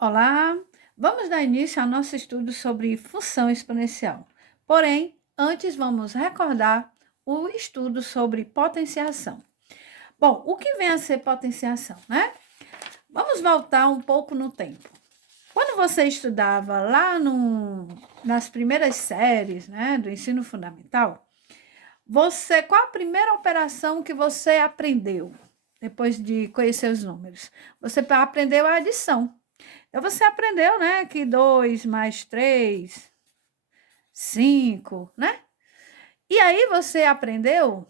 Olá, vamos dar início ao nosso estudo sobre função exponencial. Porém, antes vamos recordar o estudo sobre potenciação. Bom, o que vem a ser potenciação, né? Vamos voltar um pouco no tempo. Quando você estudava lá nas primeiras séries, né, do ensino fundamental, qual a primeira operação que você aprendeu depois de conhecer os números? Você aprendeu a adição. Então, você aprendeu, né, que 2 mais 3, 5, né? E aí você aprendeu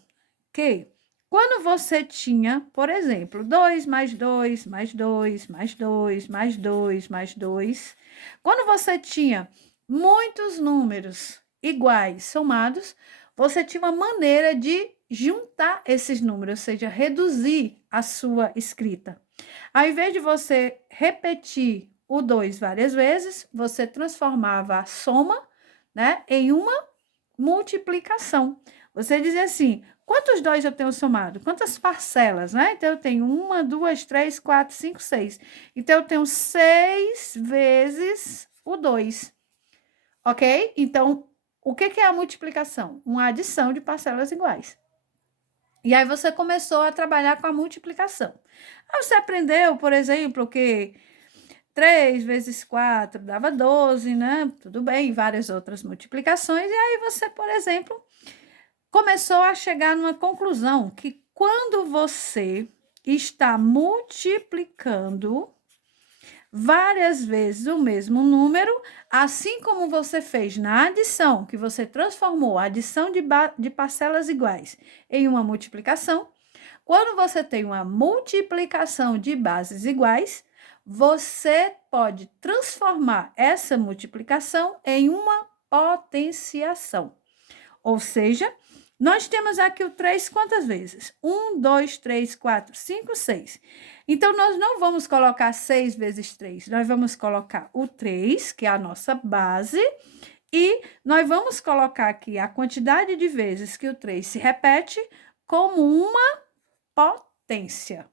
que quando você tinha, por exemplo, 2 mais 2 mais 2 mais 2 mais 2 mais 2, quando você tinha muitos números iguais somados, você tinha uma maneira de juntar esses números, ou seja, reduzir a sua escrita. Ao invés de você repetir o 2 várias vezes, você transformava a soma, né, em uma multiplicação. Você dizia assim: quantos 2 eu tenho somado? Quantas parcelas, né? Então, eu tenho 1, 2, 3, 4, 5, 6. Então, eu tenho 6 vezes o 2, ok? Então, o que é a multiplicação? Uma adição de parcelas iguais. E aí você começou a trabalhar com a multiplicação. Aí você aprendeu, por exemplo, que 3 vezes 4 dava 12, né? Tudo bem, várias outras multiplicações. E aí você, por exemplo, começou a chegar numa conclusão que quando você está multiplicando várias vezes o mesmo número, assim como você fez na adição, que você transformou a adição de parcelas iguais em uma multiplicação, quando você tem uma multiplicação de bases iguais, você pode transformar essa multiplicação em uma potenciação. Ou seja, nós temos aqui o 3 quantas vezes? 1, 2, 3, 4, 5, 6. Então, nós não vamos colocar 6 vezes 3, nós vamos colocar o 3, que é a nossa base, e nós vamos colocar aqui a quantidade de vezes que o 3 se repete como uma potência.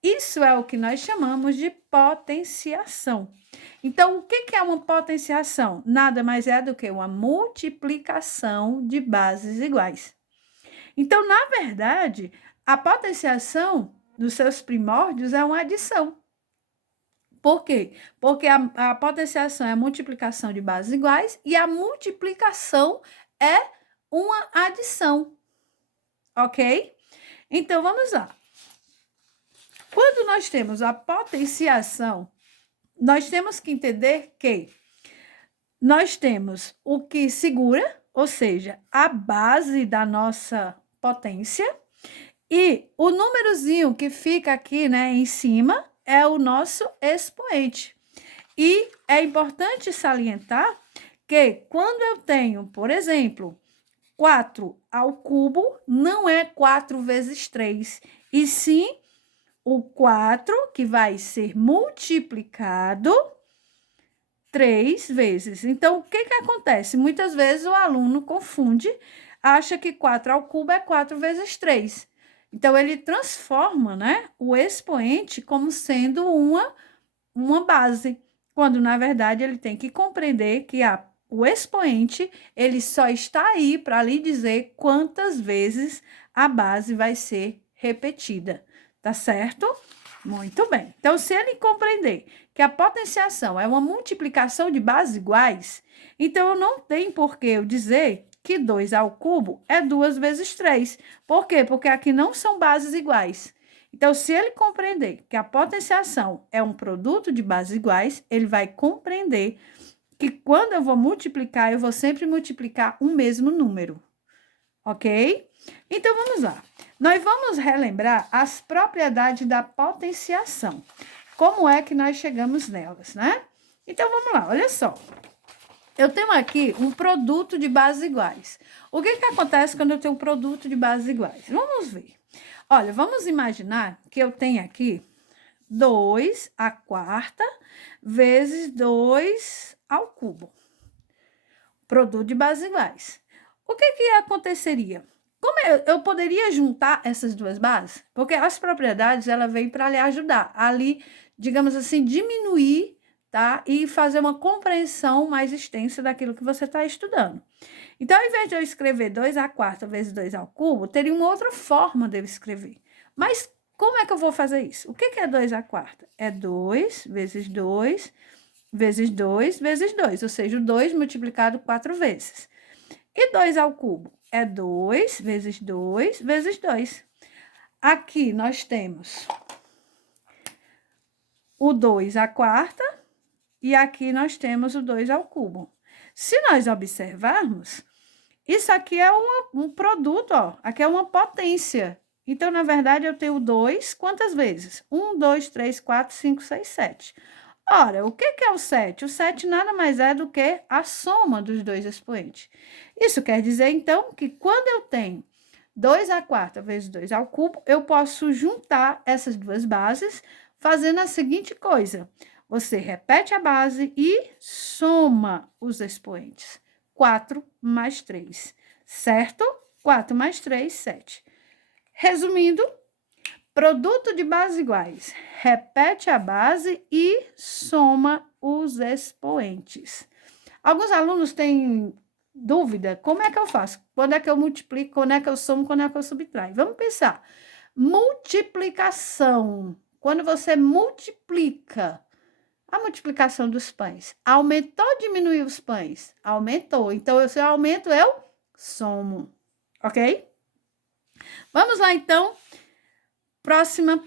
Isso é o que nós chamamos de potenciação. Então, o que é uma potenciação? Nada mais é do que uma multiplicação de bases iguais. Então, na verdade, a potenciação, nos seus primórdios, é uma adição. Por quê? Porque a potenciação é a multiplicação de bases iguais e a multiplicação é uma adição. Ok? Então, vamos lá. Quando nós temos a potenciação, nós temos que entender que nós temos o que segura, ou seja, a base da nossa potência, e o númerozinho que fica aqui, né, em cima, é o nosso expoente. E é importante salientar que quando eu tenho, por exemplo, 4 ao cubo, não é 4 vezes 3, e sim o 4 que vai ser multiplicado 3 vezes. Então, o que acontece? Muitas vezes o aluno confunde, acha que 4 ao cubo é 4 vezes 3. Então, ele transforma, né, o expoente como sendo uma base, quando, na verdade, ele tem que compreender que o expoente, ele só está aí para lhe dizer quantas vezes a base vai ser repetida, tá certo? Muito bem. Então, se ele compreender que a potenciação é uma multiplicação de bases iguais, então eu não tenho por que eu dizer que 2 ao cubo é 2 vezes 3. Por quê? Porque aqui não são bases iguais. Então, se ele compreender que a potenciação é um produto de bases iguais, ele vai compreender que quando eu vou multiplicar, eu vou sempre multiplicar o mesmo número. Ok? Então, vamos lá. Nós vamos relembrar as propriedades da potenciação. Como é que nós chegamos nelas, né? Então, vamos lá, olha só. Eu tenho aqui um produto de bases iguais. O que acontece quando eu tenho um produto de bases iguais? Vamos ver. Olha, vamos imaginar que eu tenho aqui 2 à quarta vezes 2 ao cubo. Produto de bases iguais. O que aconteceria? Como eu poderia juntar essas duas bases? Porque as propriedades, ela vem para lhe ajudar, a lhe, digamos assim, diminuir tá? E fazer uma compreensão mais extensa daquilo que você está estudando. Então, ao invés de eu escrever 2 à quarta vezes 2 ao cubo, teria uma outra forma de eu escrever. Mas como é que eu vou fazer isso? O que é 2 à quarta? É 2 vezes 2 vezes 2 vezes 2, ou seja, o 2 multiplicado 4 vezes. E 2 ao cubo? É 2 vezes 2 vezes 2. Aqui nós temos o 2 à quarta e aqui nós temos o 2 ao cubo. Se nós observarmos, isso aqui é um produto, ó. Aqui é uma potência. Então, na verdade, eu tenho 2 quantas vezes? 1, 2, 3, 4, 5, 6, 7. Ora, o que é o 7? O 7 nada mais é do que a soma dos dois expoentes. Isso quer dizer, então, que quando eu tenho 2 à quarta vezes 2 ao cubo, eu posso juntar essas duas bases fazendo a seguinte coisa. Você repete a base e soma os expoentes. 4 mais 3, certo? 4 mais 3, 7. Resumindo, produto de bases iguais. Repete a base e soma os expoentes. Alguns alunos têm dúvida, como é que eu faço? Quando é que eu multiplico, quando é que eu somo, quando é que eu subtraio? Vamos pensar. Multiplicação. Quando você multiplica, a multiplicação dos pães. Aumentou ou diminuiu os pães? Aumentou. Então, se eu aumento, eu somo. Ok? Vamos lá, então. Próxima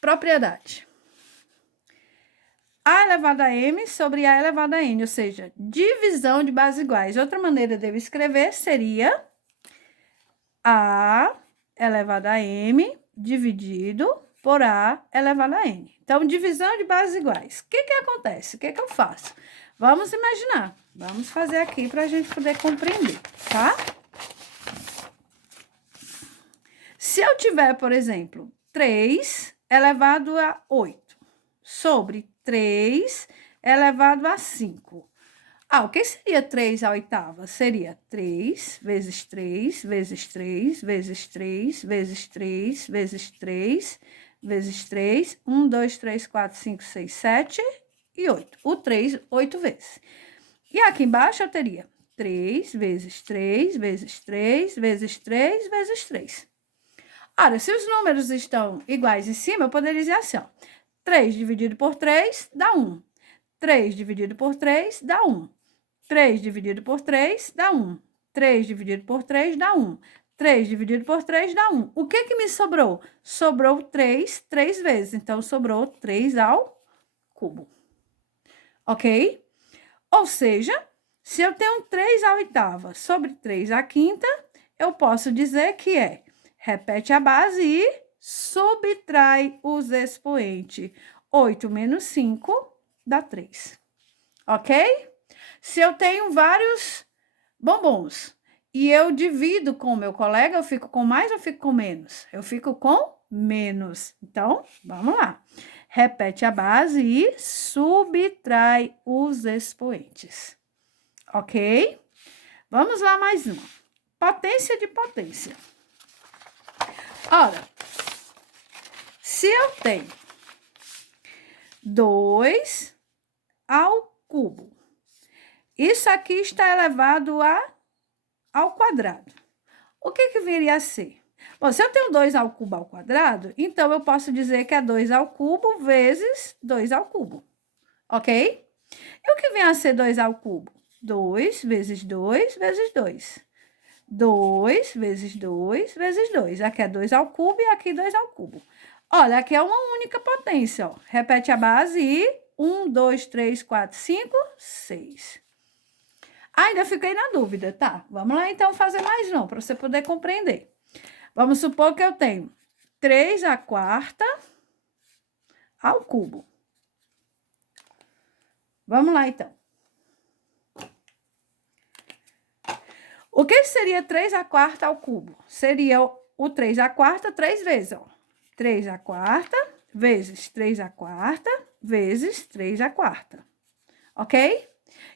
propriedade. A elevado a m sobre A elevado a n, ou seja, divisão de bases iguais. Outra maneira de eu escrever seria A elevado a m dividido por A elevado a n. Então, divisão de bases iguais. O que acontece? O que eu faço? Vamos imaginar. Vamos fazer aqui para a gente poder compreender, tá? Se eu tiver, por exemplo, 3 elevado a 8 sobre 3 elevado a 5. O que seria 3 à oitava? Seria 3 vezes 3 vezes 3 vezes 3 vezes 3 vezes 3 vezes 3, 1, 2, 3, 4, 5, 6, 7 e 8. O 3, 8 vezes. E aqui embaixo eu teria 3 vezes 3 vezes 3 vezes 3 vezes 3. Ora, se os números estão iguais em cima, eu poderia dizer assim, ó. 3 dividido por 3 dá 1. 3 dividido por 3 dá 1. 3 dividido por 3 dá 1. 3 dividido por 3 dá 1. 3 dividido por 3 dá 1. O que me sobrou? Sobrou 3 vezes. Então, sobrou 3 ao cubo. Ok? Ou seja, se eu tenho 3 à oitava sobre 3 à quinta, eu posso dizer que é repete a base e subtrai os expoentes. 8 menos 5 dá 3. Ok? Se eu tenho vários bombons e eu divido com o meu colega, eu fico com mais ou fico com menos? Eu fico com menos. Então, vamos lá. Repete a base e subtrai os expoentes. Ok? Vamos lá mais uma. Potência de potência. Ora, se eu tenho 2 ao cubo, isso aqui está elevado ao quadrado. O que viria a ser? Bom, se eu tenho 2 ao cubo ao quadrado, então eu posso dizer que é 2 ao cubo vezes 2 ao cubo. Ok? E o que vem a ser 2 ao cubo? 2 vezes 2 vezes 2. 2 vezes 2 vezes 2. Aqui é 2 ao cubo e aqui 2 ao cubo. Olha, aqui é uma única potência, ó. Repete a base e 1, 2, 3, 4, 5, 6. Ainda fiquei na dúvida, tá? Vamos lá, então, fazer mais não, para você poder compreender. Vamos supor que eu tenho 3 à quarta ao cubo. Vamos lá, então. O que seria 3 à quarta ao cubo? Seria o 3 à quarta 3 vezes, ó. 3 à quarta vezes 3 à quarta vezes 3 à quarta. Ok?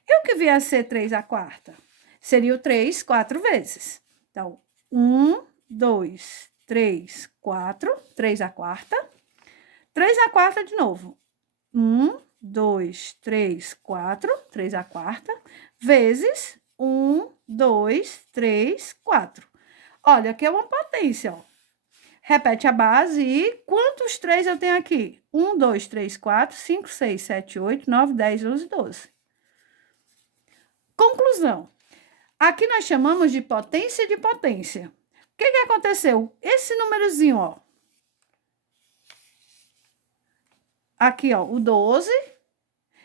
E o que vier a ser 3 à quarta? Seria o 3 4 vezes. Então, 1, 2, 3, 4, 3 à quarta. 3 à quarta de novo. 1, 2, 3, 4, 3 a quarta, vezes 1, 2, 3, 4. Olha, aqui é uma potência, ó. Repete a base e quantos 3 eu tenho aqui? 1, 2, 3, 4, 5, 6, 7, 8, 9, 10, 11, 12. Conclusão. Aqui nós chamamos de potência de potência. O que aconteceu? Esse númerozinho, ó. Aqui, ó, o 12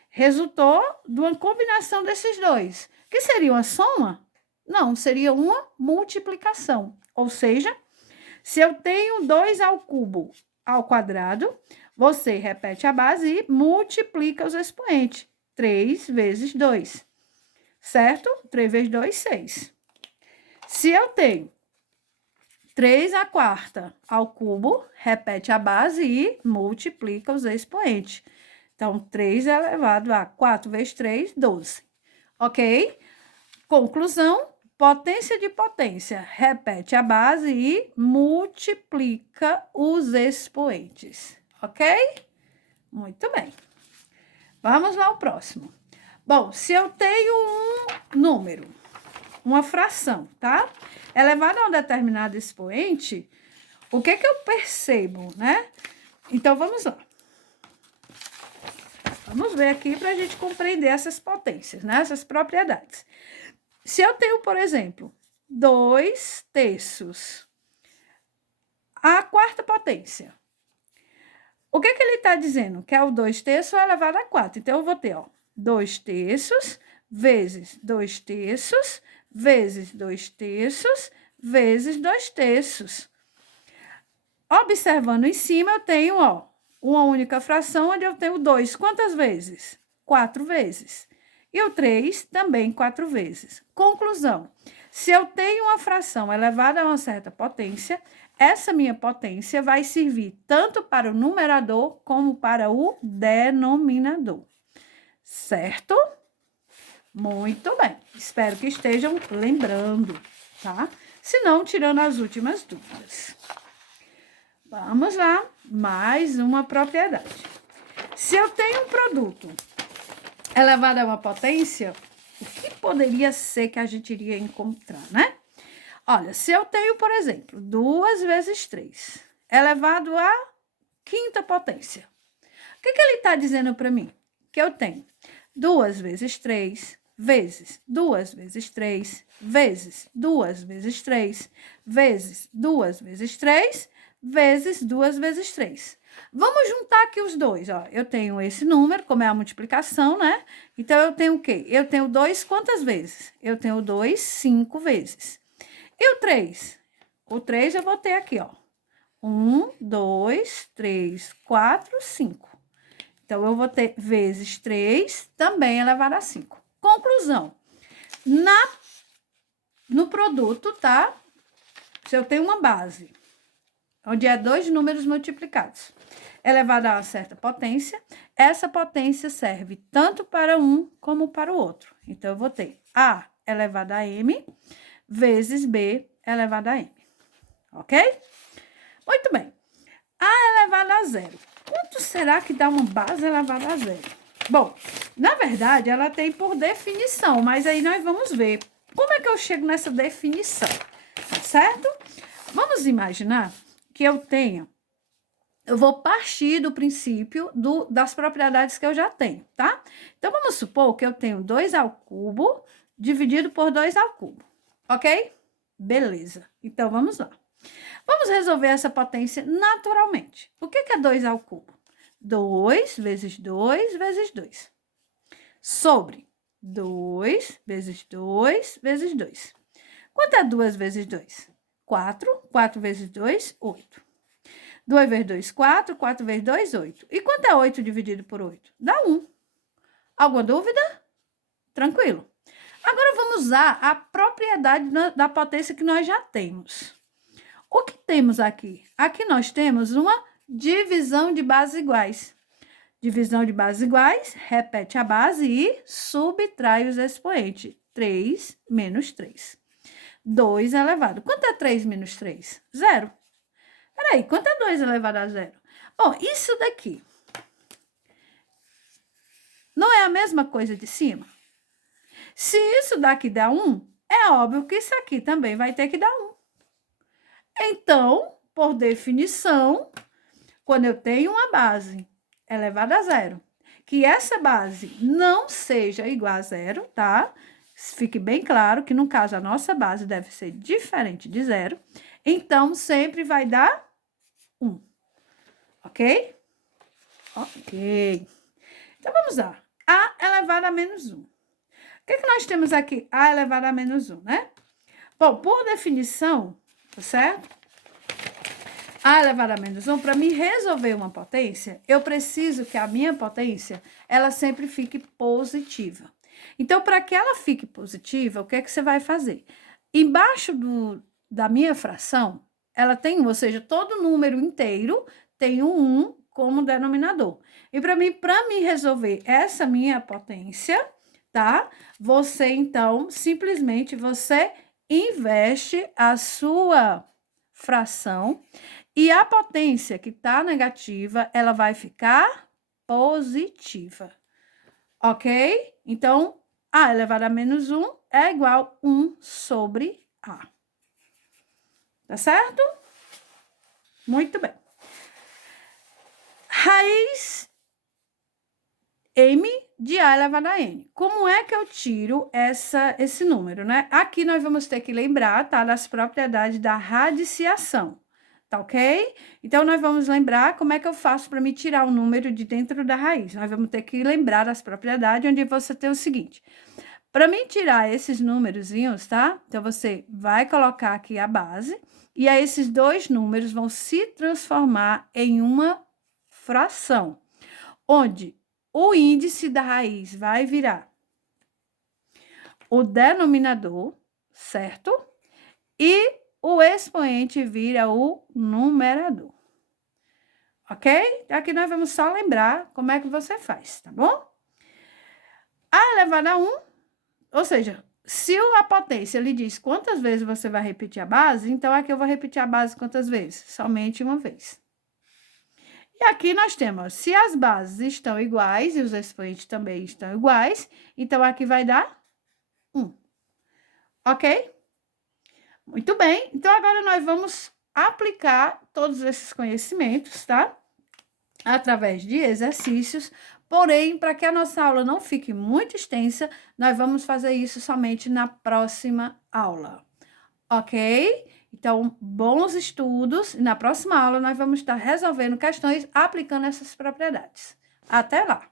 resultou de uma combinação desses dois. Que seria uma soma? Não, seria uma multiplicação. Ou seja, se eu tenho 2 ao cubo ao quadrado, você repete a base e multiplica os expoentes. 3 vezes 2, certo? 3 vezes 2, 6. Se eu tenho 3 à quarta ao cubo, repete a base e multiplica os expoentes. Então, 3 elevado a 4 vezes 3, 12. Ok? Conclusão, potência de potência. Repete a base e multiplica os expoentes. Ok? Muito bem. Vamos lá ao próximo. Bom, se eu tenho um número, uma fração, tá? Elevado a um determinado expoente, o que eu percebo, né? Então, vamos lá. Vamos ver aqui para a gente compreender essas potências, né? Essas propriedades. Se eu tenho, por exemplo, 2 terços, a quarta potência. O que ele está dizendo? Que é o 2 terços elevado a 4. Então, eu vou ter, ó, 2 terços vezes 2 terços, vezes 2 terços, vezes 2 terços. Observando em cima, eu tenho, ó, uma única fração onde eu tenho 2. Quantas vezes? 4 vezes. E o 3 também 4 vezes. Conclusão, se eu tenho uma fração elevada a uma certa potência, essa minha potência vai servir tanto para o numerador como para o denominador. Certo? Muito bem. Espero que estejam lembrando, tá? Se não, tirando as últimas dúvidas. Vamos lá, mais uma propriedade. Se eu tenho um produto elevado a uma potência, o que poderia ser que a gente iria encontrar, né? Olha, se eu tenho, por exemplo, 2 vezes 3, elevado à quinta potência. O que ele está dizendo para mim? Que eu tenho 2 vezes 3, vezes 2 vezes 3, vezes 2 vezes 3, vezes 2 vezes 3, vezes 2 vezes 3. Vamos juntar aqui os dois, ó. Eu tenho esse número, como é a multiplicação, né? Então, eu tenho o quê? Eu tenho 2 quantas vezes? Eu tenho 2, 5 vezes. E o 3? O 3 eu vou ter aqui, ó. 1, 2, 3, 4, 5. Então, eu vou ter vezes 3, também elevado a 5. Conclusão. No produto, tá? Se eu tenho uma base, onde é 2 números multiplicados, elevado a uma certa potência, essa potência serve tanto para um como para o outro. Então, eu vou ter A elevado a M vezes B elevado a M. Ok? Muito bem. A elevado a zero. Quanto será que dá uma base elevada a zero? Bom, na verdade, ela tem por definição, mas aí nós vamos ver como é que eu chego nessa definição, tá certo? Vamos imaginar que eu vou partir do princípio das propriedades que eu já tenho, tá? Então, vamos supor que eu tenho 2 ao cubo dividido por 2 ao cubo, ok? Beleza. Então, vamos lá. Vamos resolver essa potência naturalmente. O que é 2 ao cubo? 2 vezes 2 vezes 2. Sobre 2 vezes 2 vezes 2. Quanto é 2 vezes 2? 4. 4 vezes 2, 8. 2 vezes 2, 4. 4 vezes 2, 8. E quanto é 8 dividido por 8? Dá 1. Alguma dúvida? Tranquilo. Agora, vamos usar a propriedade da potência que nós já temos. O que temos aqui? Aqui nós temos uma divisão de bases iguais. Divisão de bases iguais, repete a base e subtrai os expoentes. 3 menos 3. 2 elevado. Quanto é 3 menos 3? 0. Peraí, quanto é 2 elevado a 0? Bom, isso daqui mesma coisa de cima? Se isso daqui dá 1, é óbvio que isso aqui também vai ter que dar 1. Então, por definição, quando eu tenho uma base elevada a zero, que essa base não seja igual a zero, tá? Fique bem claro que, no caso, a nossa base deve ser diferente de zero. Então, sempre vai dar 1. Ok? Ok. Então, vamos lá. A elevado a menos 1. O que nós temos aqui? A elevado a menos 1, né? Bom, por definição, tá certo? A elevado a menos 1, para me resolver uma potência, eu preciso que a minha potência, ela sempre fique positiva. Então, para que ela fique positiva, o que é que você vai fazer? Embaixo da minha fração, ela tem, ou seja, todo número inteiro tem um 1 como denominador. E para me resolver essa minha potência, tá? Você, então, simplesmente, você investe a sua fração e a potência que está negativa, ela vai ficar positiva. Ok? Então, A elevado a menos 1 é igual a 1 sobre A. Tá certo? Muito bem. Raiz M de A elevado a N. Como é que eu tiro esse número, né? Aqui nós vamos ter que lembrar, tá? Das propriedades da radiciação. Tá ok? Então, nós vamos lembrar como é que eu faço para me tirar o número de dentro da raiz. Nós vamos ter que lembrar das propriedades, onde você tem o seguinte. Para mim tirar esses númerozinhos, tá? Então, você vai colocar aqui a base, e aí esses dois números vão se transformar em uma fração, onde o índice da raiz vai virar o denominador, certo? E o expoente vira o numerador. Ok? Aqui nós vamos só lembrar como é que você faz, tá bom? A elevado a 1, ou seja, se a potência lhe diz quantas vezes você vai repetir a base, então aqui eu vou repetir a base quantas vezes? Somente uma vez. E aqui nós temos, se as bases estão iguais e os expoentes também estão iguais, então aqui vai dar 1. Ok? Muito bem, então agora nós vamos aplicar todos esses conhecimentos, tá? Através de exercícios, porém, para que a nossa aula não fique muito extensa, nós vamos fazer isso somente na próxima aula, ok? Então, bons estudos, e na próxima aula nós vamos estar resolvendo questões aplicando essas propriedades. Até lá!